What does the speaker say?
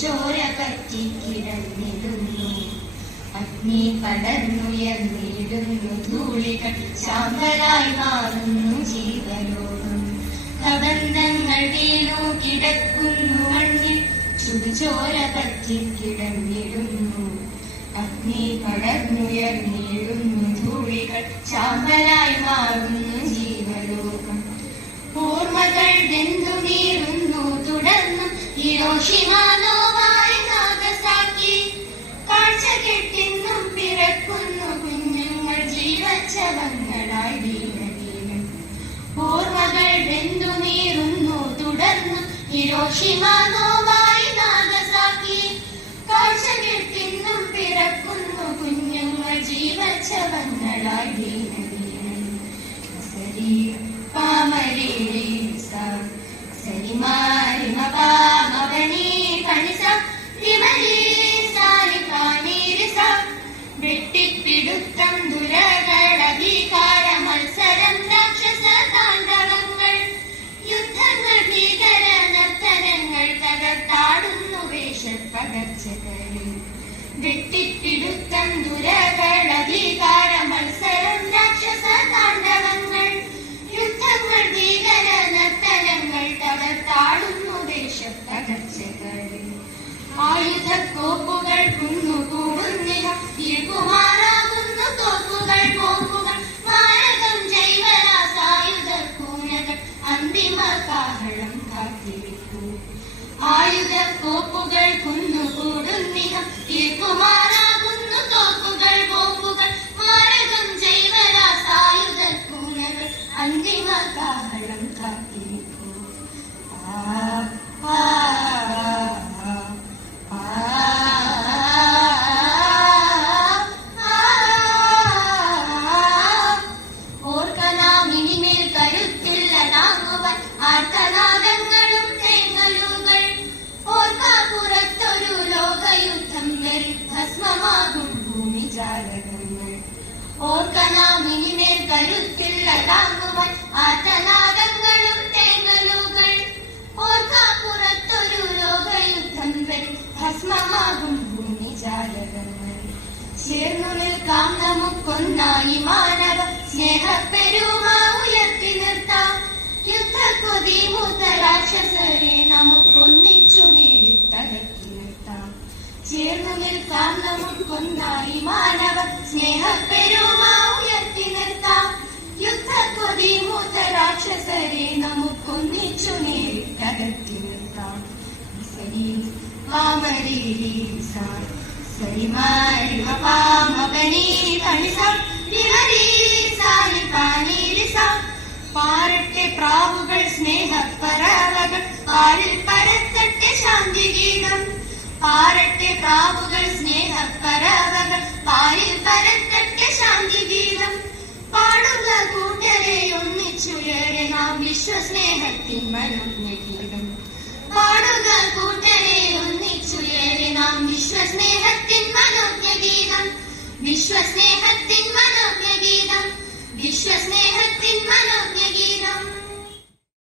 ചോര പറ്റി കിടന്നിടുന്നു, അഗ്നി പടർന്നുയർന്നിടുന്നു, ധൂളികൾ ശാന്തരായി മാറുന്നു ജീവലോകം. കബന്ധങ്ങൾ വീണു കിടക്കുന്നു മണ്ണിൽ, ചുടുചോര പറ്റി കിടന്നിടുന്നു, അഗ്നി പടർന്നുയർന്നിടുന്നു, ധൂളികൾ ശാന്തരായി മാറുന്നു ജീവലോകം. ഓർമ്മകൾ വെന്തു നീറുന്നു തുടർന്നു ഹിരോഷിമ നാഗസാക്കി, കാഴ്ച കെട്ടിന്നും പിറക്കുന്നു കുഞ്ഞുങ്ങൾ ജീവച്ഛവങ്ങളായി വീണവീണൻ. ഓർമ്മകൾ വെന്തു നീറുന്നു തുടർന്നു ഹിരോഷിമ നാഗസാക്കി, കാഴ്ച കെട്ടിന്നും പിറക്കുന്നു കുഞ്ഞുങ്ങൾ ജീവച്ഛവങ്ങളായി വീണവീണൻ. വെട്ടിപ്പിടുത്തം ദുരകളധികാര മത്സരം രാക്ഷസ താണ്ഡവങ്ങൾ, യുദ്ധങ്ങൾ ഭീകര നർത്തനങ്ങൾ തകർത്താടുന്നു വേഷപ്പകർച്ചകളിൽ. വെട്ടിപ്പിടുത്തം ദുരകളധികാര മത്സരം രാക്ഷസ താണ്ഡവങ്ങൾ, യുദ്ധങ്ങൾ ഭീകര നർത്തനങ്ങൾ തകർത്താടുന്നു വേഷപ്പകർച്ചകളിൽ. ആയുധക്കോപ്പുകൾ കുന്നുകൂടുന്നില്ല, ഇരുകുമാറാകുന്നു തോക്കുകൾ ബോംബുകൾ, മാരകം ജൈവരാസായുധക്കൂനകൾ അന്തിമ കാഹളം കാത്തിരിക്കൂ. ആയുധക്കോപ്പുകൾ കുന്നുകൂടുന്നില്ല, ഇരുകുമാറാകുന്നു തോക്കുകൾ ബോംബുകൾ, മാരകം ജൈവരാസായുധക്കൂനകൾ അന്തിമ കാഹളം കാത്തിരിക്കൂ. ആർത്തനാദങ്ങളും തേങ്ങലുകൾ ഓർക്കാപ്പുറത്തൊരു ലോകയുദ്ധം വരും, ഭസ്മമാകും ഭൂമിജാലകങ്ങൾ. ഓർക്കനാമിനിമേൽ കരുത്തില്ലതാകുവാൻ ആർത്തനാദങ്ങളും തേങ്ങലുകൾ ഓർക്കാപ്പുറത്തൊരു ലോകയുദ്ധം വരും, ഭസ്മമാകും ഭൂമിജാലകങ്ങൾ. ചേർന്നു നിൽക്കാം നമുക്കൊന്നായി മാനവ സ്നേഹപ്പെരുമ ഉയർത്തി നിർത്താം, യുദ്ധക്കൊതി മൂത്ത രാക്ഷസരെ നമുക്കൊന്നിച്ചു നേരിത്തകർത്തി നിർത്താം. ചേർന്നു നിൽക്കാം നമുക്കൊന്നായി മാനവ സ്നേഹപ്പെരുമ ഉയർത്തി നിർത്താം, യുദ്ധക്കൊതി മൂത്ത രാക്ഷസരെ നമുക്കൊന്നിച്ചു നേരിത്തകർത്തി നിർത്താം. പാരട്ടെ പ്രാവുകൾ സ്നേഹപ്പറവകൾ പാലിൽ പരത്തട്ടെ ശാന്തി ഗീതം, പാരട്ടെ പ്രാവുകൾ സ്നേഹപ്പറവകൾ പാലിൽ പരത്തട്ടെ ശാന്തി ഗീതം. പാടുക കൂട്ടരെ ഒന്നിച്ചുയരെ നാം വിശ്വസ്നേഹത്തിൻ മനോജ്ഞഗീതം, പാടുക കൂട്ടരെ ഒന്നിച്ചുയരെ നാം വിശ്വസ്നേഹത്തിൻ മനോജ്ഞഗീതം, വിശ്വസ്നേഹത്തിൻ